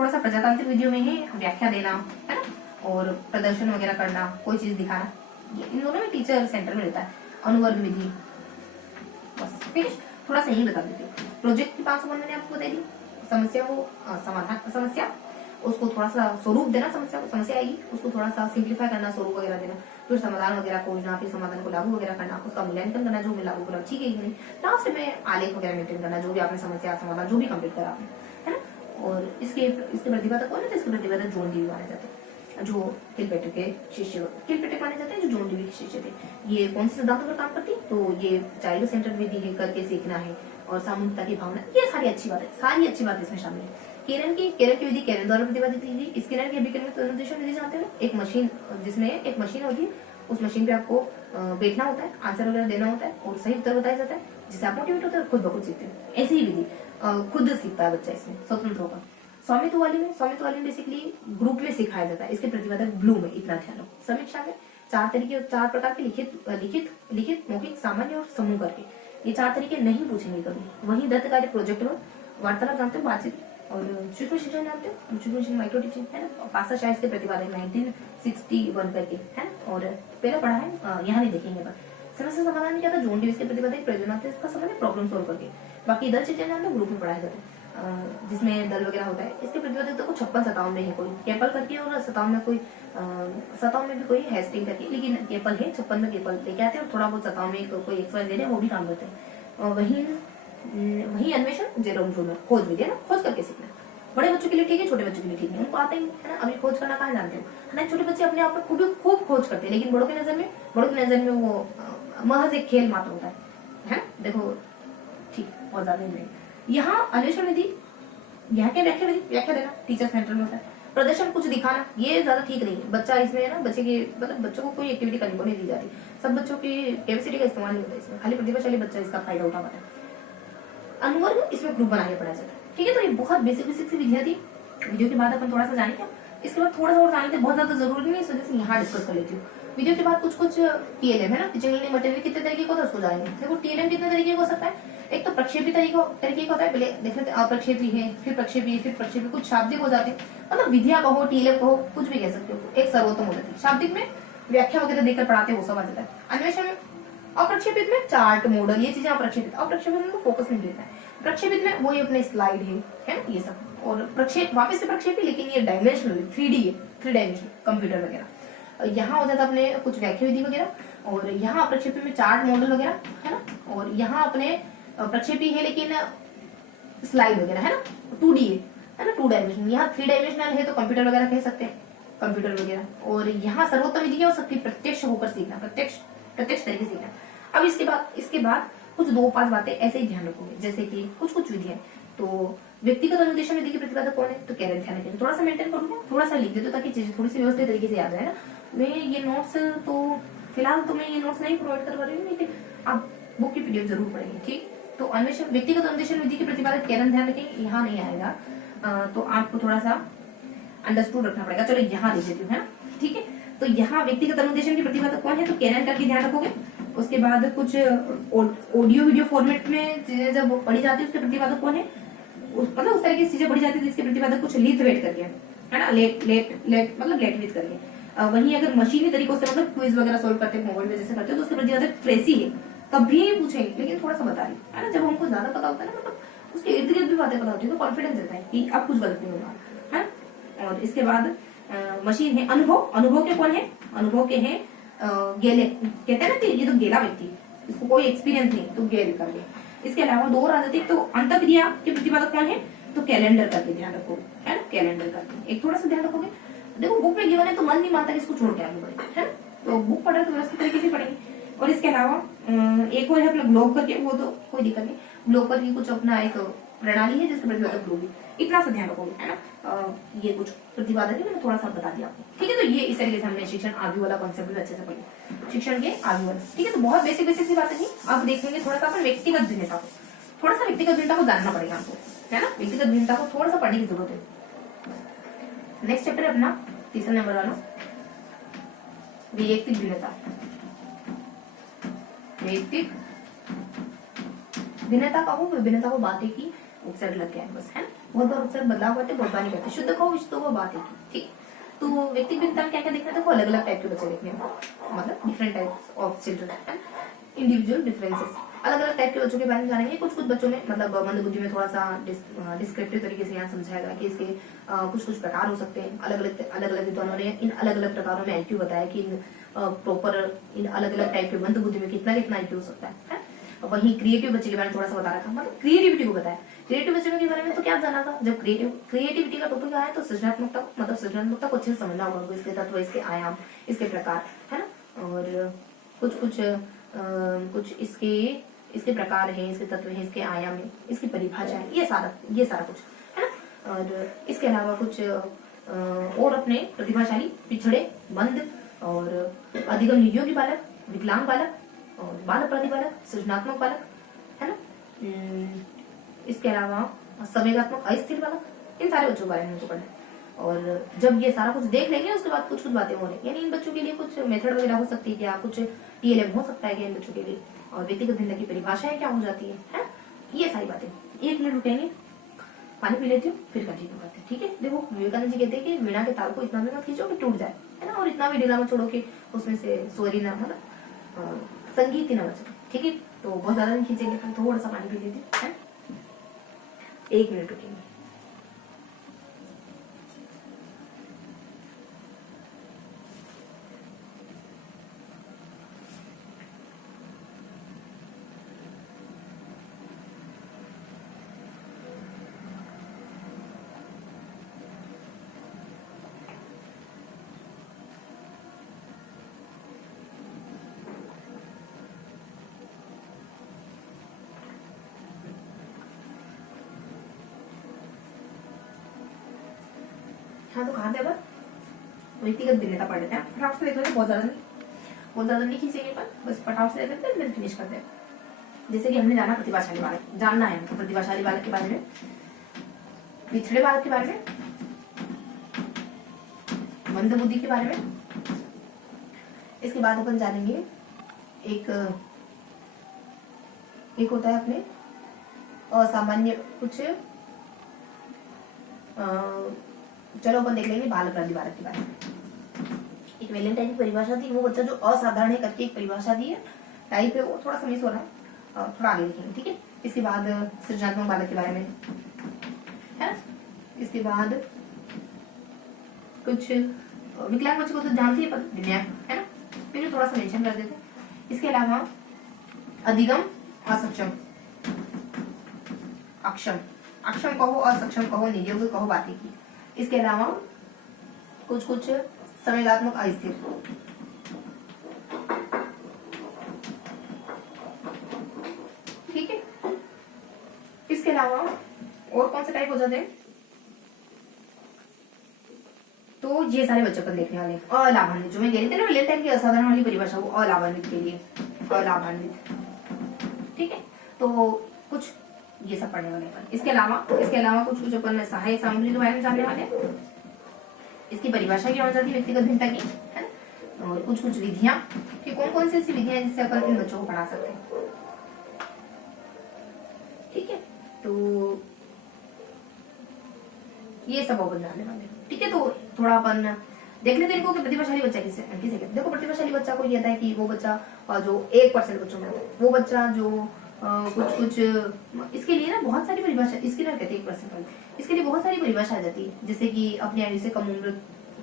थोड़ा सा प्रजातांत्रिक विधियों में ही व्याख्या देना है ना, और प्रदर्शन वगैरह करना, कोई चीज दिखाना, ये इन दोनों में टीचर सेंटर में रहता है। अनुवर्ग विधि, बस फिनिश। थोड़ा सा यही बता देती हूँ। प्रोजेक्ट की 5 मैंने आपको बता दी। समस्या को समाधान, समस्या उसको थोड़ा सा स्वरूप देना, समस्या को, समस्या आएगी उसको थोड़ा सा सिंप्लीफाई करना, स्वरूप वगैरह देना, फिर समाधान वगैरह खोजना, फिर समाधान को लागू वगैरह करना, उसका मूल्यांकन करना, जो भी लागू करा ठीक है कि नहीं, लास्ट में आलेख वगैरह मेंटेन करना, जो भी आपने समस्या समाधान जो भी कंप्लीट करा आपने, है ना। और इसके प्रतिपादक कौन है? इसके प्रतिपादक जॉन डीवी माने जाते हैं, जो किलपेट्रिक के शिष्य, किलपेट्रिक माने जाते हैं, जो जॉन डीवी के शिष्य थे। ये कौन से सिद्धांतों पर काम करती? तो ये चाइल्ड सेंटर्ड विधि है, करके सीखना है, और सामूहिकता की भावना, ये सारी अच्छी बात है, सारी अच्छी बात इसमें शामिल है। केरन की विधि केरन द्वारा प्रतिपादित की गई। इस केरन की अभिकरण अनुदेशन विधि जानते हो, एक मशीन, जिसमें एक मशीन होती है, उस मशीन पे आपको बैठना होता है, आंसर वगैरह देना होता है, और सही उत्तर बताया जाता है, जिससे आप मोटिवेट होते हैं, खुद ब खुद सीखते हैं। ऐसी ही विधि खुद सीखता है बच्चा, इसमें स्वतंत्र होकर। स्वामित्व वाली में बेसिकली ग्रुप में सिखाया जाता है। इसके प्रतिपादक ब्लू में, इतना ध्यान रखो। समीक्षा में 4 प्रकार के लिखित, मौखिक, सामान्य और समूह करके, ये 4 तरीके नहीं पूछेंगे कभी। वही दत्त कार्य, प्रोजेक्ट वर्क, वार्तालाप जानते हो, बातचीत, और सूक्ष्म शिक्षण जानते हो, सूक्ष्म शिक्षण, माइक्रो टीचिंग, है ना। पासा शायद इसके प्रतिपादक 1961 करके, है ना। और पहले पढ़ा है, यहाँ नहीं देखेंगे, पर समस्या समाधान में क्या था, जॉन डीवी के प्रतिपादक प्रयोजन इसका संबंध प्रॉब्लम सॉल्व करके। बाकी दल शिक्षण जानते हो, ग्रुप में पढ़ाया जाता है, जिसमें दल वगैरह होता है। इसके प्रतिपादक तो 56-57 में है कोई केपल करके, और 57 में कोई 57 में भी कोई हेस्टिंग करके, लेकिन केपल है, 56 में केपल लेके आते हैं, और थोड़ा बहुत 57 में कोई XYZ है, वो भी काम करते हैं। वही अन्वेषण, जेरोम ब्रूनर, खोज विधि, है ना, खोज करके सीखना। बड़े बच्चों के लिए ठीक है, छोटे बच्चों के लिए ठीक है, उनको आते ही है ना। अभी खोज करना कहाँ जानते हो, है ना। छोटे बच्चे अपने आप में खूब खोज करते हैं, लेकिन बड़ों की नजर में वो महज एक खेल मात्र होता है। देखो ठीक, बहुत ज्यादा नहीं। यहाँ अन्वेषण विधि, यहाँ के व्याख्या देना, टीचर सेंटर में होता है। प्रदर्शन, कुछ दिखाना, ये ज्यादा ठीक नहीं है। बच्चा इसमें है ना, बच्चों को कोई एक्टिविटी करने को नहीं दी जाती। सब बच्चों की कैपेसिटी का इस्तेमाल नहीं होता इसमें, खाली प्रतिभाशाली बच्चा इसका फायदा उठा पाता है। अनुवर्ग, इसमें ग्रुप बना के पढ़ाया जाता है, ठीक है। तो ये बहुत बेसिक सी विधियां थी। वीडियो के बाद अपन थोड़ा सा जानेंगे, इसके बाद थोड़ा सा और जानेंगे, बहुत ज्यादा जरूरी नहीं, इस वजह से यहाँ डिस्कस कर लेती हूँ। वीडियो के बाद कुछ TLM, है ना, टीचिंग लर्निंग मटेरियल कितने तरीके का होता है, उसको जानेंगे। देखो TLM कितने तरीके का हो सकता है। एक तो प्रक्षेपी तरीके का होता है, पहले देख लेते हैं। अप्रक्षेपी है, फिर प्रक्षेपी, कुछ शाब्दिक हो जाते हैं, मतलब विधियां कहो, TLM कहो, कुछ भी कह सकते हो। एक सर्वोत्तम होता है, शाब्दिक में व्याख्या वगैरह देकर पढ़ाते हैं, वो सब आ जाता है। अन्वेषण में, अप्रक्षेपित में चार्ट, मॉडल, ये चीजें अप्रक्षेपित में फोकस नहीं देता है। प्रक्षेपित में वही अपने स्लाइड है ना, ये सब। और वापस से प्रक्षेपी, लेकिन ये डायमेंशनल 3D है, 3 डायमेंशनल कंप्यूटर वगैरह। यहाँ हो जाता अपने कुछ व्याख्या विधि वगैरह, और यहाँ प्रक्षेपी में चार्ट, मॉडल वगैरह, है ना। और यहाँ अपने प्रक्षेपी है, लेकिन स्लाइड वगैरह, है ना, 2D है ना, 2 डायमेंशनल। यहाँ 3 डायमेंशनल है, तो कंप्यूटर वगैरह कह सकते हैं, कंप्यूटर वगैरह। और यहाँ सर्वोत्तम विधि क्या हो सकती है, प्रत्यक्ष होकर सीखना, प्रत्यक्ष तरीके से सीखना। अब इसके बाद कुछ 2-5 बातें ऐसे ही ध्यान रखोगे, जैसे कि कुछ विधियां। तो व्यक्तिगत अनुदेशन विधि के प्रतिपादक कौन है, तो केरन ध्यान रखेंगे। थोड़ा सा मेंटेन करूंगा, थोड़ा सा लिख दे दो, ताकि चीजें थोड़ी सी व्यवस्थित तरीके से याद रहे ना। मैं ये नोट्स तो फिलहाल तो मैं ये नोट्स नहीं प्रोवाइड करवा रही हूँ, लेकिन आप बुक की PDF जरूर पढ़ेंगे, ठीक। तो अन्वेषण, व्यक्तिगत अनुदेशन विधि के प्रतिपादक केरन ध्यान रखेंगे, यहाँ नहीं आएगा, तो आपको थोड़ा सा अंडरस्टूड रखना पड़ेगा। चलो यहाँ लिख देती हूँ, है ना, ठीक है। तो यहाँ व्यक्तिगत अनुदेशन के प्रतिपादक कौन है, तो केरन करके ध्यान रखोगे। उसके बाद कुछ ऑडियो वीडियो फॉर्मेट में चीजें जब पढ़ी जाती है, उसके प्रतिपादक कौन है, मतलब उस तरह की चीजें पढ़ी जाती है जिसके प्रतिपादक कुछ लीथ वेट करके, है ना, लेट मतलब लेट विथ करके। वहीं अगर मशीनी तरीकों से, मतलब क्विज वगैरह सोल्व करते हैं, मोबाइल में जैसे करते हो, तो उसके प्रतिपादक ट्रेसी है, कभी पूछेंगे, लेकिन थोड़ा सा बता रही है ना। जब हमको ज्यादा पता होता है ना, मतलब उसके इर्द गिर्द भी बातें पता होती है, तो कॉन्फिडेंस रहता है कि अब कुछ गलत नहीं होगा, है। और इसके बाद मशीन है, अनुभव के कौन है, अनुभव के हैं गेले, कहते हैं ना कि ये तो गेला व्यक्ति, इसको कोई एक्सपीरियंस नहीं, तो गेल कर ले। इसके अलावा 2 और आ जाती है, तो अंतःक्रिया के प्रतिपादक कौन है, तो कैलेंडर करके ध्यान रखो, है ना, कैलेंडर करके एक थोड़ा सा ध्यान रखोगे। देखो बुक में गिवन है, तो मन नहीं मानता कि इसको छोड़ के आगे बढ़े, है ना, तो बुक पढ़े तो व्यवस्थित तरीके से पढ़ेंगे। और इसके अलावा एक और है अपना ग्लोब करके, वो तो कोई दिक्कत नहीं, ग्लोब करके कुछ अपना एक प्रणाली है जिसके प्रतिपादक ग्लोब, इतना सा ध्यान रखोगे, है ना। ये कुछ प्रतिपादक है, मैंने थोड़ा सा बता दिया आपको, ठीक है। तो ये इस तरीके से हमने शिक्षण आयु वाला कॉन्सेप्ट भी अच्छे से पढ़ा, शिक्षण के आयु वाला, ठीक है। तो बहुत बेसिक सी बात है। अब देखेंगे थोड़ा सा अपन व्यक्तिगत भिन्नता को, थोड़ा सा व्यक्तिगत भिन्नता को जानना पड़ेगा आपको, है ना। व्यक्तिगत भिन्नता को थोड़ा सा पढ़ने की जरूरत है। नेक्स्ट चैप्टर है अपना 3 नंबर वाला, वैयक्तिक भिन्नता। वैयक्तिक भिन्नता का हो, विभिन्नता को बातें की उपसर्ग लग गया है बस, है ना। बहुत बार उत्साह बदलाव करते, बहुत बार नहीं करते। शुद्ध कहो विशुद्ध कहो बात है ठीक। तो व्यक्तिगत भिन्नता में क्या क्या देखना था, अलग अलग टाइप के बच्चे देखने हैं, मतलब different types of children and individual differences. अलग अलग टाइप के बच्चों के बारे में जानेंगे। कुछ कुछ बच्चों में मतलब मंद बुद्धि में थोड़ा सा डिस्क्रिप्टिव तरीके से यहाँ समझाएगा कि इसके कुछ कुछ प्रकार हो सकते हैं। अलग अलग विद्वानों ने इन अलग अलग प्रकारों में आईक्यू बताया कि इन प्रॉपर इन अलग अलग टाइप के मंद बुद्धि में कितना कितना आईक्यू हो सकता है। वहीं क्रिएटिव बच्चे के बारे में थोड़ा सा बता रहा था, मतलब क्रिएटिविटी को बताया। क्रिएटिव बच्चे के बारे में तो क्या जाना था, जब क्रिएटिविटी का टॉपिक आया तो सृजनात्मकता, मतलब सृजनात्मकता को अच्छे से समझना होगा, इसके तत्व, इसके आयाम, इसके प्रकार, है ना। और कुछ इसके प्रकार हैं, इसके तत्व हैं, इसके आयाम है, इसकी परिभाषा है, ये सारा कुछ है ना। और इसके अलावा कुछ और अपने प्रतिभाशाली, पिछड़े, मंद और अधिगम नियोगी बालक, विकलांग बालक और बाल प्रतिबालक, सृजनात्मक बालक, है ना। इसके अलावा संवेगात्मक अस्थिर बालक, इन सारे बच्चों के बारे में हमको पढ़ना है। और जब ये सारा कुछ देख लेंगे उसके बाद कुछ कुछ बातें हो रही, यानी इन बच्चों के लिए कुछ मेथड वगैरह हो सकती है क्या, कुछ टीएलएम हो सकता है क्या इन बच्चों के लिए, और व्यक्तिगत भिन्नता की परिभाषाएं क्या हो जाती है, ये सारी बातें। 1 मिनट रुकेंगे, पानी पी लेती हूँ, फिर कंटिन्यू करते हैं, ठीक है। देखो विवेकानंद जी कहते हैं कि वीणा के तार को इतना भी मत खींचो कि टूट जाए, है ना, और इतना भी ढीला मत छोड़ो कि उसमें से स्वरी ना, मतलब संगीत ही ना बचे, ठीक है। तो बहुत ज्यादा नहीं खींचेंगे, फिर थोड़ा सा पानी पी लेते हैं। 1 मिनट रुकेंगे। हाँ, तो कहाँ थे अब, व्यक्तिगत भिन्नता पढ़ लेते हैं, फटाफट से देख लेते, बहुत ज्यादा नहीं खींचेंगे, पर बस फटाफट से देख लेते हैं, फिर फिनिश करते हैं। जैसे कि हमने जाना प्रतिभाशाली बालक, जानना है हमको प्रतिभाशाली बालक के बारे में, पिछड़े बालक के बारे में, मंद बुद्धि के बारे में। इसके बाद अपन जानेंगे एक होता है अपने असामान्य कुछ, चलो अपन देख लेंगे बाल प्रतिबालक के बारे में। एक वैलेंटाइन की परिभाषा थी, वो बच्चा जो असाधारण है करके एक परिभाषा दी है, टाइप है वो, थोड़ा सा मिस हो रहा है, थोड़ा आगे देखेंगे, ठीक है। इसके बाद सृजनात्मक बालक के बारे में है। इसके बाद कुछ विकलांग बच्चे को तो जानती है, पर दिव्यांग है ना, फिर थोड़ा सा मेंशन कर देते। इसके अलावा अधिगम, असक्षम, अक्षम कहो, असक्षम कहो, नियोगी कहो, बातें की। इसके अलावा कुछ संवेगात्मक अस्थिर, ठीक है। इसके अलावा और कौन से टाइप हो जाते हैं, तो ये सारे बच्चों पर देखने वाले। अलाभान्वित, जो मैं कह रही थी ना वैलेंटाइन की असाधारण वाली परिभाषा, वो अलाभान्वित के लिए, अलाभान्वित, ठीक है। तो कुछ ये सब पढ़ने वाले हैं। इसके अलावा कुछ अपन सहायक सामग्री के बारे में जानने वाले हैं, इसकी परिभाषा क्या हो जाती है व्यक्तिगत भिन्नता की, है ना। और कुछ विधियां कि कौन सी ऐसी विधियां जिससे अपन इन बच्चों को पढ़ा सकते हैं, ठीक है। तो ये सब अपन जानने वाले हैं, ठीक है। तो थोड़ा अपन देख लेते हैं कि प्रतिभाशाली बच्चा किसे कहते हैं। देखो प्रतिभाशाली बच्चा को ये आता है कि वो बच्चा जो 1% बच्चों में होता है, वो बच्चा जो कुछ इसके लिए ना बहुत सारी परिभाषा, इसके लिए कहते हैं 1%, इसके लिए बहुत सारी परिभाषा आ जाती है, जैसे कि अपनी आयु से कम उम्र,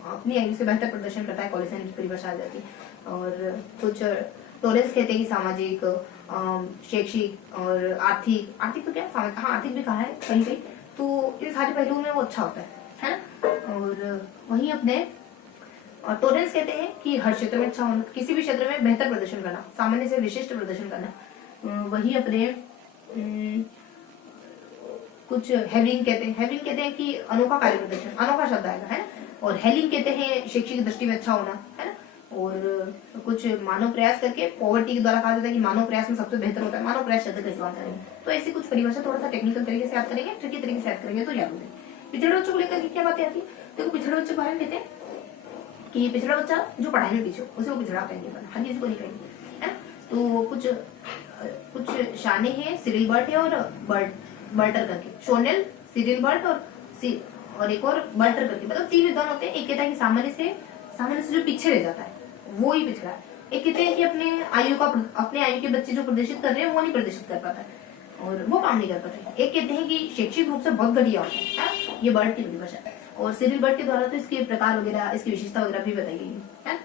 अपनी आयु से बेहतर प्रदर्शन करता है, कॉलेज की परिभाषा आ जाती है। और कुछ टॉलरेंस कहते हैं कि सामाजिक, शैक्षिक और आर्थिक तो क्या, हाँ आर्थिक भी कहा है कहीं कहीं, तो इन सारे पहलुओं में वो अच्छा होता है ना। और वहीं अपने टॉलरेंस कहते हैं कि हर क्षेत्र में अच्छा होना, किसी भी क्षेत्र में बेहतर प्रदर्शन करना, सामान्य से विशिष्ट प्रदर्शन करना। वही अपने कुछ हेविंग कहते हैं कि अनोखा कार्य प्रदर्शन, अनोखा शब्द आएगा, है ना। और हेलिंग कहते हैं शैक्षिक दृष्टि में अच्छा होना, है ना। और कुछ मानव प्रयास करके, पॉवर्टी के द्वारा कहा जाता है कि मानव प्रयास में सबसे बेहतर होता है, मानव प्रयास शब्द का इस्तेमाल करेंगे। तो ऐसी कुछ परिभाषा थोड़ा सा टेक्निकल तरीके से याद करेंगे, ट्रिकी तरीके से याद करेंगे तो याद हो जाएगी। पिछड़े बच्चों को लेकर क्या बातें आती है, देखो पिछड़े बच्चों के बारे में कहते हैं कि पिछड़ा बच्चा जो पढ़ाई में पीछे, उसे वो पिछड़ा कहेंगे, हर चीज को नहीं कहेंगे, है ना। तो कुछ शाने हैं, सिरिल बर्ट है और बर्टर करके, शोनेल, सीरियल बर्ट और एक और बर्टर करके, मतलब 3 विद्वान होते हैं। एक कहता है कि सामान्य से जो पीछे रह जाता है वो ही पिछड़ा है। एक कहते हैं कि अपने आयु के बच्चे जो प्रदर्शित कर रहे हैं वो नहीं प्रदर्शित कर पाता है और वो काम नहीं कर पाता है। एक कहते हैं कि शैक्षिक रूप से बहुत घटिया होता है, ये बर्ड की परिभाषा है। और सीरियल बर्ड के द्वारा तो इसके प्रकार वगैरह, इसकी विशेषता वगैरह भी बताई गई है।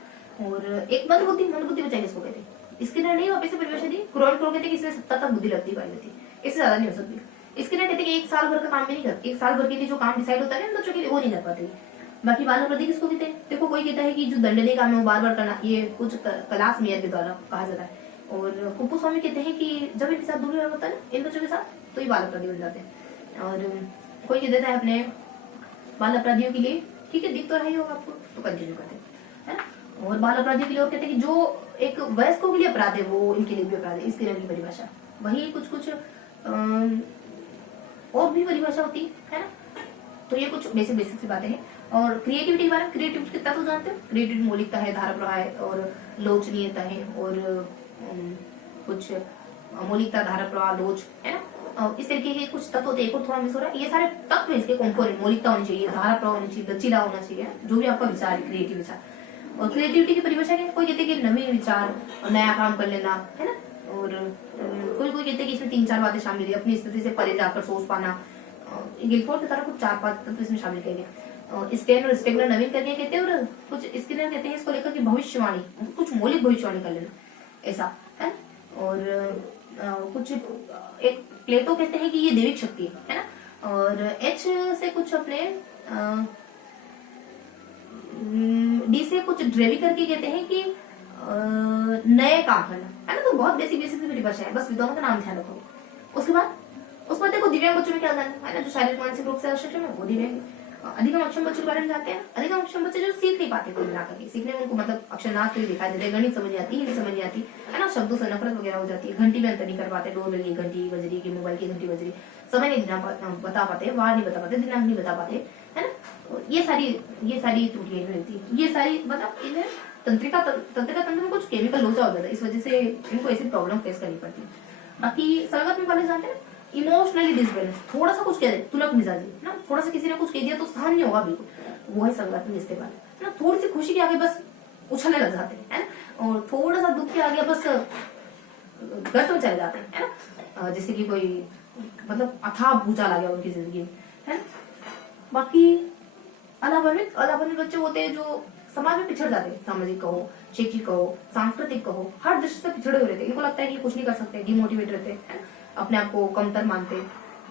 और एक मंदबुद्धि बच्चा किसको कहते हैं, इसके नहीं वापस से परिभाषा दी। क्रोन कहते हैं कि इसमें 70 तक बुद्धि लगती पाई जाती है, इससे ज्यादा नहीं हो सकती। इसके कहते हैं कि 1 साल भर का काम भी नहीं करते, 1 साल भर के लिए जो काम डिसाइड होता है ना बच्चों के लिए, वो नहीं कर पाते। बाकी बाल अपराधी किसको कहते हैं, देखो कोई कहता है कि जो दंडनीय काम है वो बार बार करना, ये कुछ क्लास मेयर के द्वारा कहा जाता है। और कुप्पू स्वामी कहते हैं कि जब इनके साथ दुर्व्यवहार होता है इन बच्चों के साथ, तो ये बाल अपराधी बन जाते हैं। और कोई कह देता है अपने बाल अपराधियों के लिए, ठीक है दिख तो रहा ही होगा आपको, तो कंटिन्यू करते हैं ना। और बाल अपराधियों के लिए और कहते हैं कि जो एक वयस्कों के लिए अपराध है वो इनके लिए भी अपराध है, इसकी की परिभाषा। वही कुछ और भी परिभाषा होती है ना। तो ये कुछ बेसिक सी बातें हैं। और क्रिएटिविटी के बारे में, क्रिएटिविटी कितना तो जानते हो, क्रिएटिविटी मौलिकता है, धारा प्रवाह है और लोचनीयता है। और कुछ मौलिकता, धारा प्रवाह, लोच है ना, इस तरीके के कुछ तत्व होते हैं। एक और थोड़ा मिस हो रहा है, ये सारे तत्व इसके कंपोनेंट, मौलिकता होनी चाहिए, धारा प्रवाह होनी चाहिए, लचीला होना चाहिए, जो भी आपका विचार है, क्रिएटिव विचार। और क्रिएटिविटी की परिभाषा क्या है, कोई कहते हैं कि नवीन विचार, नया काम कर लेना है ना। और कोई कहते हैं कि इसमें 3-4 बातें शामिल है, अपनी स्थिति से परे जाकर सोच पाना। गिलफोर्ड की तरह कुछ 4-5 तत्व इसमें शामिल किए गए। स्टेन और स्टेगलर नवीन करने कहते हैं, और कुछ स्किनर कहते हैं इसको लेकर कि भविष्यवाणी, कुछ मौलिक भविष्यवाणी कर लेना, ऐसा है। और कुछ एक प्लेटो कहते हैं कि ये दैविक शक्ति है ना। और एच से कुछ अपने डी से कुछ ड्रेवी करके कहते हैं कि नए काम करना है ना। तो बहुत बेसिक परिभाषा है, बस विद्वानों का नाम ध्यान रखो। उसके बाद देखो दिव्यांग बच्चों में क्या जानना है ना, जो शारीरिक मानसिक रूप से अक्षम है वो दिव्यांग। अधिकम अक्षम बच्चों के बारे में जानते हैं। अधिकम अक्षम बच्चे जो सीख नहीं पाते कुल मिलाकर के, सीखने में उनको मतलब अक्षरनाथ से दिखाई देते, गणित समझ नहीं आती, हिंदी समझ नहीं आती है ना, शब्दों से नफरत वगैरह हो जाती है, घंटी में अंतर नहीं कर पाते, डोरबेल की घंटी बज रही, की मोबाइल की घंटी बज रही, समय नहीं बता पाते, वार नहीं बता पाते, दिनांक नहीं बता पाते है ना। ये सारी त्रुटियां मिलती है। ये सारी मतलब इन्हें तंत्रिका तंत्र में कुछ केमिकल लोचा हो जाता है, इस वजह से इनको ऐसी प्रॉब्लम फेस करनी पड़ती है। बाकी संगत में वाले जानते हैं इमोशनली डिसबैलेंस, थोड़ा सा कुछ कह दे, तुलक मिजाजी ना, थोड़ा सा किसी ने कुछ कह दिया तो सहन नहीं होगा बिल्कुल, वो है संगत में रिश्ते वाले ना। थोड़ी सी खुशी के आगे बस उछलने लग जाते हैं है ना, और थोड़ा सा दुख के आगे बस गर्त में चले जाते हैं है ना, जैसे कि कोई मतलब अथाह भूचाल आ गया उनकी जिंदगी में है ना। बाकी अलाभनित बच्चे होते हैं जो समाज में पिछड़ जाते हैं, सामाजिक कहो, शैक्षिक कहो, सांस्कृतिक कहो, हर दृष्टि से पिछड़े हुए रहते हैं। इनको लगता है कि कुछ नहीं कर सकते, डिमोटिवेट रहते हैं, अपने आप को कमतर मानते,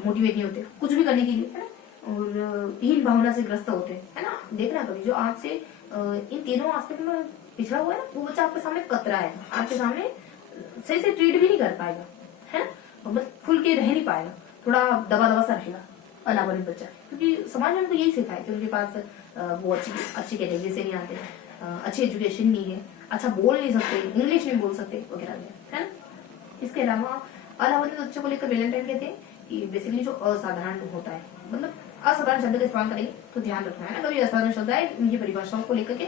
मोटिवेट नहीं होते कुछ भी करने के लिए है ना, और हीन भावना से ग्रस्त होते हैं ना। देखना कभी जो आपसे इन तीनों एस्पेक्ट में पिछड़ा हुआ है ना, वो बच्चा आपके सामने कतरा है, आपके सामने सही से ट्रीट भी नहीं कर पाएगा है ना, बस खुल के रह नहीं पाएगा, थोड़ा दबा सा रहेगा अनावरित बच्चा, क्योंकि समाज में उनको यही सिखाया कि उनके पास वो अच्छी कैटेगरी से नहीं आते, अच्छी एजुकेशन नहीं है, अच्छा बोल नहीं सकते, इंग्लिश नहीं बोल सकते वगैरह है ना। इसके अलावा अनावरित बच्चों को लेकर वैलेंटाइन कहते हैं कि बेसिकली जो असाधारण होता है, मतलब असाधारण शब्द का इस्तेमाल करेंगे तो ध्यान रखना है ना, कभी असाधारण शब्द है इनकी परिभाषाओं को लेकर के,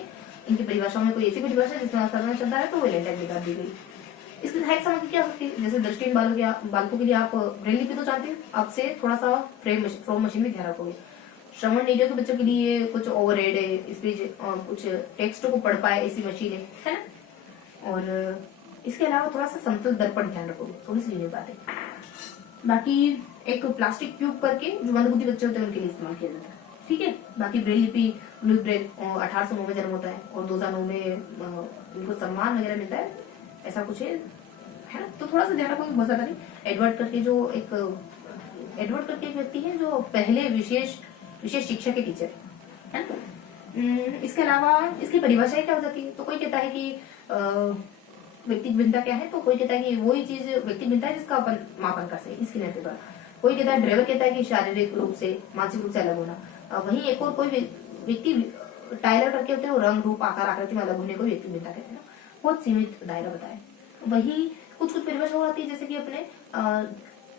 इनकी परिभाषाओं में कोई ऐसी परिभाषा जिसमें असाधारण शब्द है तो वैलेंटाइन निकाल दी गई। इसकी सहायक सामग्री क्या हो सकती है, जैसे दृष्टिहीन बालकों के लिए आप ब्रेल लिपि तो जानते हैं, आपसे थोड़ा सा फ्रॉम मशीन भी ध्यान रखोगे। श्रवण नीडियों के बच्चों के लिए कुछ ओवरहेड है, स्पीच और कुछ टेक्स्ट को पढ़ पाए ऐसी मशीन है ना। और इसके अलावा थोड़ा सा समतल दर्पण ध्यान रखोगे, थोड़ी सी नहीं बातें। बाकी एक प्लास्टिक क्यूब करके जो मंदबुद्धि बच्चे होते हैं उनके लिए इस्तेमाल किया जाता है, ठीक है। बाकी ब्रेल लिपि, लुई ब्रेल 1809 में जन्म होता है और 2009 में उनको सम्मान वगैरह मिलता है, ऐसा कुछ है ना। तो थोड़ा सा ध्यान रखोगे, बहुत ज्यादा नहीं। एडवर्ड करके एक व्यक्ति है जो पहले विशेष शिक्षा के टीचर है ना। इसके अलावा इसकी परिभाषाएं क्या हो जाती है, तो कोई कहता है कि व्यक्तिगत भिन्नता क्या है, तो कोई कहता है कि वही चीज व्यक्तिगत भिन्नता है जिसका अपन मापन कर सके इसकी नैतिक द्वारा। कोई कहता है ड्राइवर कहता है कि शारीरिक रूप से मानसिक रूप से अलग होना। वहीं एक और कोई व्यक्ति टाइलर करके होते हैं, रंग रूप आकार आकृति में अलग होने को व्यक्ति भिन्नता कहते हैं। बहुत सीमित दायरा बताए। वही कुछ परिभाषा हो जाती है, जैसे कि अपने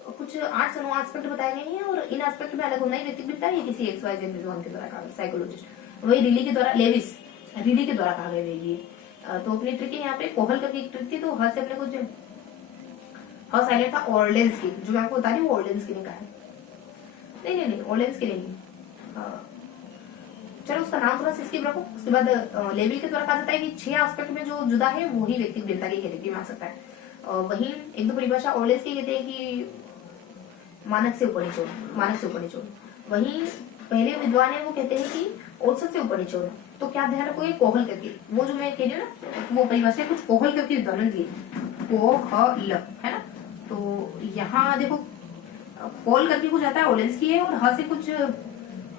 कुछ 8 से 9 एस्पेक्ट बताए गए हैं और इन एस्पेक्ट में अलग होना ही व्यक्ति भिन्नता है, ये किसी XYZ विद्वान के द्वारा कहा गया, साइकोलॉजिस्ट। वही रीली के द्वारा कहा गया ये। तो अपनी ट्रिक है यहाँ पे, कोहल करके एक ट्रिक थी, तो हर से अपने को जो साइलेंट था ऑर्लेंस की, जो मैं आपको बता रही हूँ ऑर्लेंस की ने कहा है। नहीं नहीं नहीं, ऑडियंस के लिए नहीं। चलो उसका नाम थोड़ा सा स्किप रखो। उसके बाद लेवल के द्वारा कहा जाता है कि 6 एस्पेक्ट में जो जुदा है वो ही व्यक्ति वीरता की कैटेगरी में आ सकता है। वही एक दो परिभाषा ऑडियंस की कहते हैं कि मानक से ऊपर निचोड़, मानक से ऊपर निचोड़। वही पहले विद्वान है वो कहते हैं कि औसत से ऊपर निचोड़। तो क्या ध्यान रखो, कोहल करके, वो जो मैं कह रही हूँ ना वो परिभाषा कुछ कोहल करके विद्वान दिए, कोहल है ना। तो यहाँ देखो कोल करके कुछ आता है ऑडियंस की है, और ह से कुछ,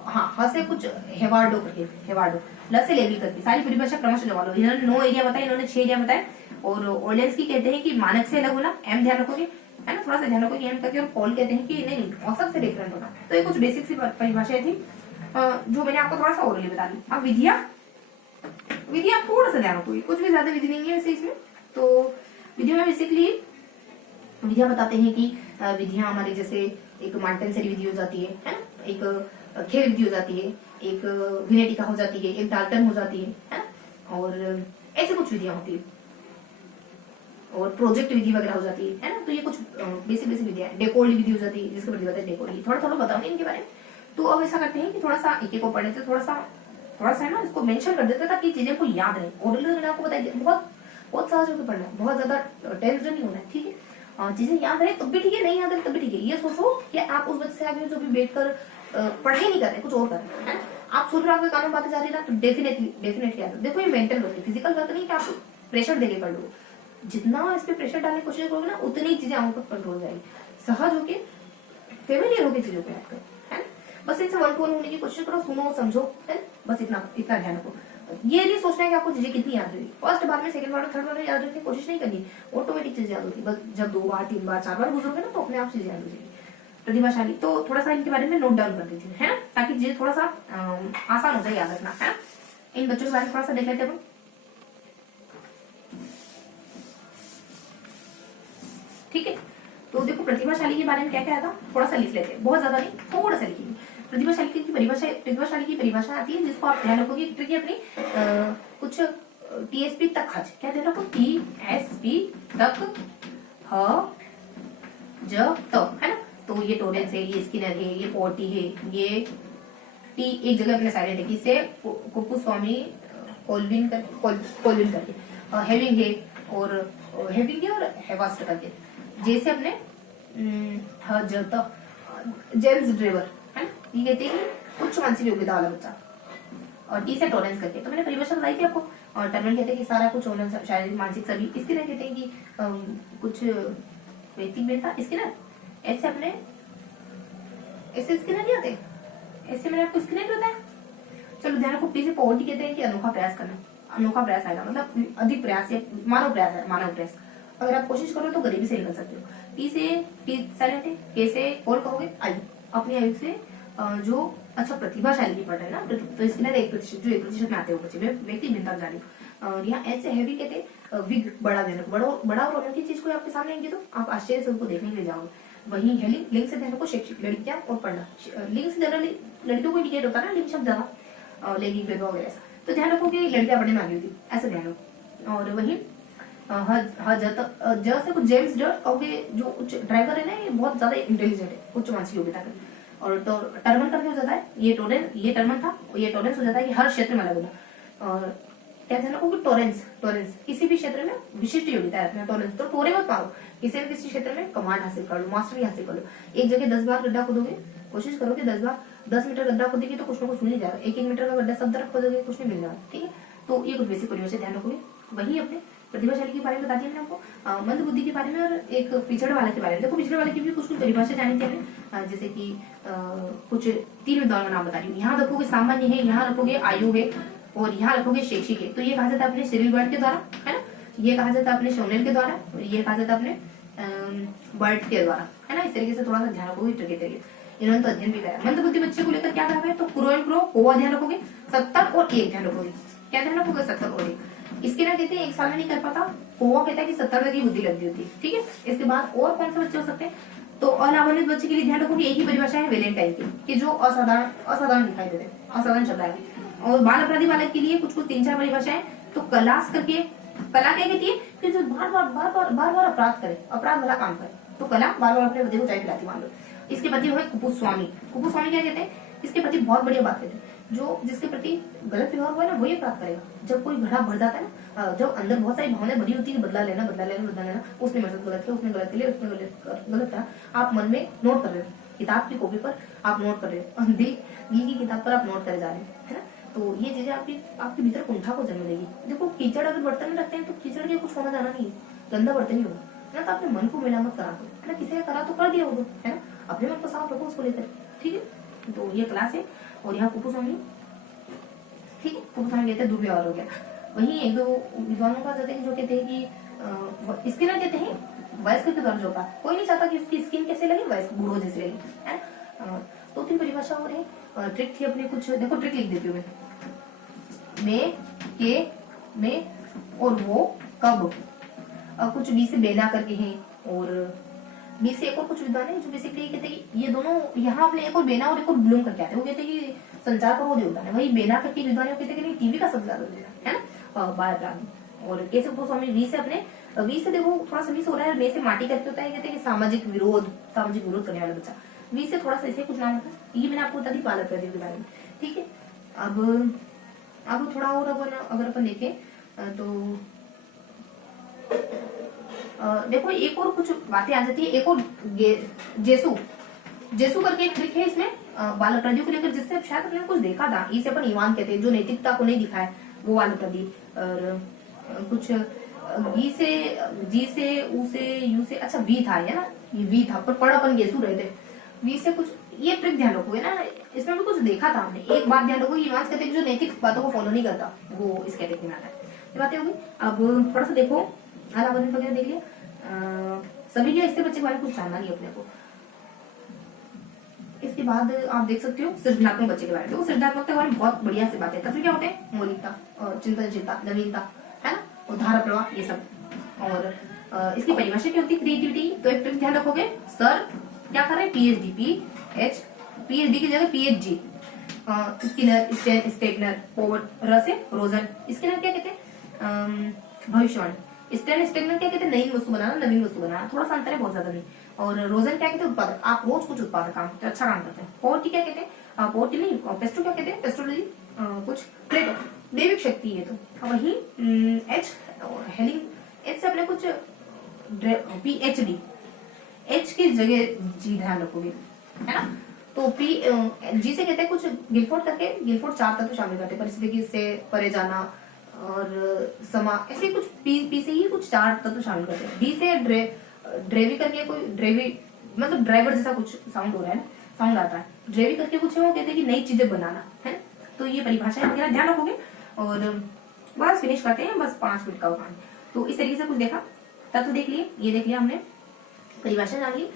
हाँ ह से कुछ हेवार्डो करके, हेवार्डो, ल से लेवल करके, सारी परिभाषा क्रमशः जमा लो। इन्होंने 9 एरिया बताए, इन्होंने 6 एरिया बताए। और ऑडियंस की कहते हैं कि मानक से अलग होना, एम ध्यान रखोगे है ना, थोड़ा सा ध्यान रखोगे एम करके। और कॉल कहते हैं कि नहीं औसत से डिफरेंट होना। तो ये कुछ बेसिक सी परिभाषाएं थी जो मैंने आपको थोड़ा सा ओरली बता दी। अब विधिया, विधिया थोड़ा सा ध्यान रखोगे, कुछ भी ज्यादा विधि नहीं है वैसे इसमें। तो विधियों में बेसिकली विधियां बताते हैं कि विधियां हमारे जैसे एक मार्टेंसरी विधि हो जाती है ना, एक खेल विधि हो जाती है, एक विनेटिका हो जाती है, एक डाल्टन हो जाती है ना, और ऐसे कुछ विधियां होती है, और प्रोजेक्ट विधि वगैरह हो जाती है ना। तो ये कुछ बेसिक बेसिक विधियां, डेकोल्ड विधि हो जाती है जिसके प्रतिबद्ध है डेकोल्ड, थोड़ा थोड़ा बताऊंगी इनके बारे में। तो अब ऐसा करते हैं कि थोड़ा सा एक एक को पढ़ने से थोड़ा सा है ना इसको मेंशन कर देते ताकि चीजें को याद रहे। ओरल मैंने आपको बताया बहुत बहुत सहज होकर पढ़ना है, बहुत ज्यादा टेंस नहीं होना है, ठीक है। चीजें याद रहे तब भी ठीक है, नहीं याद रहे तब भी ठीक है। ये सोचो कि आप उस बच्चे से आगे जो भी बैठ कर पढ़ाई नहीं कर रहे, कुछ और कर रहे हैं, आप सुन रहे हो, आपके कानों में बातें जा रही है ना, तो डेफिनेटली याद। देखो ये मेंटल वर्क है, फिजिकल वर्क नहीं कि आप प्रेशर देके कर लो। जितना इस पे प्रेशर डालने की कोशिश करोगे ना उतनी ही चीजें आउट ऑफ कंट्रोल जाएगी। सहज होके फेमिलियर होके चीजों को याद करो, है ना। बस इनसे वन टू वन होने की कोशिश करो, सुनो समझो, है बस इतना ध्यान रखो। ये नहीं सोचना है कि आपको चीजें कितनी याद रहेगी। फर्स्ट बार में, सेकंड बार में, थर्ड बार में याद रखने की कोशिश नहीं करनी, ऑटोमेटिक चीजें याद होती है। बस जब 2 बार 3 बार 4 बार गुजरोगे ना तो अपने आप चीजें याद हो जाएगी। प्रतिभाशाली, तो थोड़ा सा इनके बारे में नोट डाउन कर दीजिए, है ना, ताकि चीजें थोड़ा सा आसान हो जाए याद रखना, है ना। इन बच्चों के बारे में थोड़ा सा देख लेते हैं। ठीक है, तो देखो प्रतिभाशाली के बारे में क्या क्या था, थोड़ा सा लिख लेते हैं, बहुत ज्यादा नहीं, थोड़ा सा लिखिए। प्रतिभाशाली की परिभाषा आती है जिसको आप ध्यान रखोगे, ट्रिकी अपनी कुछ टीएसपी तक खच, क्या ध्यान रखो, टीएसपी तक ह ज त, है ना। तो ये टोरेंस है, ये स्किनर है, ये पोर्टी है, ये टी एक जगह अपने साइलेंट है, किसे कुपुस्वामी कोल्विन करके, हेविंग है और हेवास्ट करके, जैसे अपने जेम्स ड्रेवर, है ना, ये कहते हैं कि उच्च मानसिक योग्यता वाला बच्चा। और टी से टॉलरेंस करके, तो मैंने परिभाषा बताई थी आपको। और टर्मन कहते हैं कि सारा कुछ शारीरिक मानसिक सभी। इसके ना कहते हैं कि कुछ व्यक्ति में था इसके ना ऐसे अपने ऐसे स्किनर नहीं आते, ऐसे मैंने आपको स्किनर बताया। चलो ध्यान रखो, पी से पॉवर्टी कहते हैं कि अनोखा प्रयास करना, अनोखा प्रयास आएगा, मतलब अधिक प्रयास या मानव प्रयास है, मानव प्रयास। अगर आप कोशिश करो तो गरीबी से निकल सकते हो। टी से टी साइलेंट है, के से और कहोगे आयु, अपनी आयु से जो अच्छा प्रतिभाशाली भी पढ़ रहे हैं ना, तो इसके ना 1% जो 1% में आते हो बच्चे व्यक्ति भिन्नता जाने। और यहाँ ऐसे हैवी कहते हैं विग, बड़ा देना, बड़ा और अलग की चीज को आपके सामने आएंगे तो आप आश्चर्य से उनको देखने के लिए जाओगे। वही है लिंग से ध्यान रखो, शैक्षिक, लड़कियां और पढ़ना। लिंग से जनरली लड़कियों को इंडिकेट होता है ना, लिंग शब्द ज्यादा, लैंगिक भेदभाव वगैरह ऐसा, तो ध्यान रखो कि लड़कियां पढ़ने में आगे होती, ऐसा ध्यान रखो। और वही ज से कुछ जेम्स डर कहोगे, जो उच्च ड्राइवर है ना, ये बहुत ज्यादा इंटेलिजेंट है, उच्च मानसिक योग्यता का। और तो टर्मन करके हो जाता है, ये टर्मन था, ये टॉरेंस हो जाता है कि हर क्षेत्र में अलग होना। और क्या ध्यान रखो कि टॉरेंस किसी भी क्षेत्र में विशिष्ट योग्यता है टॉरेंस, तो टोरे मत पाओ, किसी न किसी क्षेत्र में कमांड हासिल कर लो, मास्टरी हासिल कर लो। एक जगह 10 बार गड्ढा खोदोगे, कोशिश करो कि 10 मीटर गड्ढा खोदेगी तो कुछ ना कुछ मिल जाएगा। 1 मीटर का गड्ढा सब तरफ खोदोगे कुछ नहीं मिल जाएगा, ठीक है। तो ये कुछ बेसिक परिभाषा ध्यान रखोगे। वही अपने प्रतिभाशाली के बारे में बता दिया मैंने आपको, मंद बुद्धि के बारे में और एक पिछड़े वाले के बारे में। देखो पिछड़े वाले की भी कुछ परिभाषा जानी थी हमें, जैसे कि कुछ 3 विद्वानों का नाम बता रही हूँ। यहाँ रखोगे सामान्य है, यहाँ रखोगे आयु है, और यहाँ रखोगे शैक्षिक है। तो ये कहा जाता है अपने सिरिल बर्ड के द्वारा, है ना, ये कहा जाता है अपने शोनेल के द्वारा, और ये कहा जाता है अपने बर्ड के द्वारा, है ना। इस तरीके से थोड़ा सा ध्यान रखोगे तरीके। इन्होंने तो अध्ययन भी कराया। मंद बुद्धि बच्चे को लेकर क्या कहा है, तो क्रो एंड क्रो कोवा ध्यान रखोगे, 70 और 1 ध्यान रखोगे। क्या ध्यान रखोगे, 70 और 1। इसके ना कहते हैं 1 साल में नहीं कर पाता, कोवा कहता है कि 70 तक की बुद्धि लगती होती है, ठीक है। इसके बाद और कौन से बच्चे हो सकते हैं, तो अनावरणित बच्चे के लिए ध्यान रखोगे एक ही परिभाषा है वैलेंटाइन की, कि जो असाधारण दिखाई देते हैं, असाधारण शब्द है। और बाल अपराधी बालक के लिए कुछ 3-4 परिभाषाएं, तो कलास करके, कला क्या कहती है कि जो बार बार अपराध करे, अपराध वाला काम करे, तो कला बार बार अपने बच्चे को चाय पिलाती, मान लो। इसके पति हुए कुपुस्वामी। कुपुस्वामी क्या कहते हैं, इसके पति बहुत बढ़िया बात कहते हैं, जो जिसके प्रति गलत व्यवहार हुआ है ना, वो ये प्राप्त करेगा। जब कोई घड़ा भर जाता है ना, जब अंदर बहुत सारी भावनाएं भरी होती है, बदला लेना बदला लेना बदला लेना, उसने मेरे साथ गलत किया, उसने गलत किया, उसने गलत करा, आप मन में नोट कर रहे हो, किताब की कॉपी पर आप नोट कर रहे हो, दिल की किताब पर आप नोट करे जा रहे हो, है ना। तो ये चीजें आपके भीतर कुंठा को जन्म देगी। देखो कीचड़ अगर बर्तन में रखते हैं तो कीचड़ के कुछ होना जाना नहीं है, गंदा बर्तन ही होगा, है ना। तो अपने मन को मैला मत करा दो, है ना, किसी ने करा तो कर दिया होगा, है ना, अपने मन को साफ रखो उसको लेकर, ठीक है। तो ये क्लास है, और यहाँ कुपुस्वामी, ठीक है, कुपुस्वामी कहते हैं दुर्व्यवहार हो गया। वही एक दो विद्वानों का कहते हैं जो कहते हैं कि स्किनर कहते हैं वयस्क के द्वारा जो होता है, कोई नहीं चाहता कि उसकी स्किन कैसे लगे, वयस्क बूढ़ो जैसे लगे, है ना। 2-3 परिभाषा और है, ट्रिक थी अपने कुछ, देखो ट्रिक लिख देती हूँ मैं, के, में और वो, कब, कुछ बी से बेना करके हैं, और बी से एक और कुछ विद्वान है जो बेसिकली कहते हैं कि ये दोनों यहाँ अपने एक और बेना और एक और ब्लूम करके आते हैं, वो कहते हैं कि संचार का वो योगदान है। वही बेना करके विद्वान कहते हैं कि नहीं, टीवी का सबसे ज्यादा योगदान है ना, बाल प्राणी। और कैसे गोस्वामी वी से अपने, वी से देखो थोड़ा सा मिस हो रहा है, मे से माटी करके होता है, कहते हैं कि सामाजिक विरोध करने वाला बच्चा, वी से थोड़ा सा ऐसे कुछ नाम होता है, ये मैंने आपको बता दी बालक प्रदीप के बारे में, ठीक है। अब थोड़ा और अगर अपन देखें तो देखो एक और कुछ बातें आ जाती है, एक और जेसु करके एक ट्रिक है इसमें बालक प्रदीप को लेकर, जिससे शायद आपने कुछ देखा था, इसे अपन ईमान कहते हैं, जो नैतिकता को नहीं दिखाए वो बालक प्रदीप। और कुछ गी से, जी से, ऊ से, यू से, अच्छा वी था, है ना, ये वी था, पर पढ़ अपन गेसु रहे थे, वी से कुछ, ये ट्रिक ध्यान रखोगे ना, इसमें भी कुछ देखा था हमने। एक बात ध्यान रखो, ईमान कहते हैं जो नैतिक बातों को फॉलो नहीं करता वो इस कैटेगरी में आता है। ये बातें होगी। अब थोड़ा सा देखो आलावरण वगैरह देख लिया, सभी के इससे बच्चे के बारे में कुछ जानना नहीं अपने को। इसके बाद आप देख सकते हो सृजनात्मक बच्चे के बारे में। सृजनात्मकता के बारे में बहुत बढ़िया से बातें, तत्व क्या होते हैं, मौलिकता, चिंतनशीलता, नवीनता, है ना, और धारा प्रवाह, ये सब। और इसकी परिभाषा क्या होती है, क्रिएटिविटी। तो एक ट्रिक ध्यान रखोगे, सर क्या कर रहे हैं, पीएचडी, पीएचडी की जगह पीएचजी। स्किनर, स्टेन, स्टेगनर, पोवर्ट, रसे, रोजन। स्किनर क्या कहते हैं, भविष्यवाणी। स्टेन, स्टेगनर क्या कहते हैं, नई वस्तु बनाना, नवीन वस्तु बनाना, थोड़ा सा अंतर है, बहुत ज्यादा नहीं। और रोजन क्या कहते हैं, उत्पादक, आप रोज कुछ उत्पादक काम करते हैं, अच्छा काम करते हैं। पोवर्टी क्या कहते हैं, पोवर्टी नहीं, पेस्टो क्या कहते हैं, पेस्ट्रोलॉजी, कुछ प्लेटो, दैविक शक्ति है। तो वही एच हेलिंग, एच से अपने कुछ पीएचडी, एच की जगह जी ध्यान रखोगे, है ना। तो पी जी से कहते हैं कुछ गिलफोर्ड करके, गिलफोर्ड 4 तत्व शामिल करते हैं, परिस्थिति से परे जाना और समा, ऐसे कुछ पी से ही कुछ 4 तत्व शामिल करते हैं। डी से ड्रेवी करके कोई ड्रेवी, मतलब ड्राइवर जैसा कुछ साउंड हो रहा है, साउंड आता है, ड्रेवी करके कुछ है, वो कहते हैं कि नई चीजें बनाना, है। तो ये परिभाषा वगैरह ध्यान रखोगे, और बस फिनिश करते हैं, बस 5 मिनट का काम। तो इस तरीके से कुछ देखा, तत्व देख लिए, ये देख लिया हमने, परिभाषा जान ली।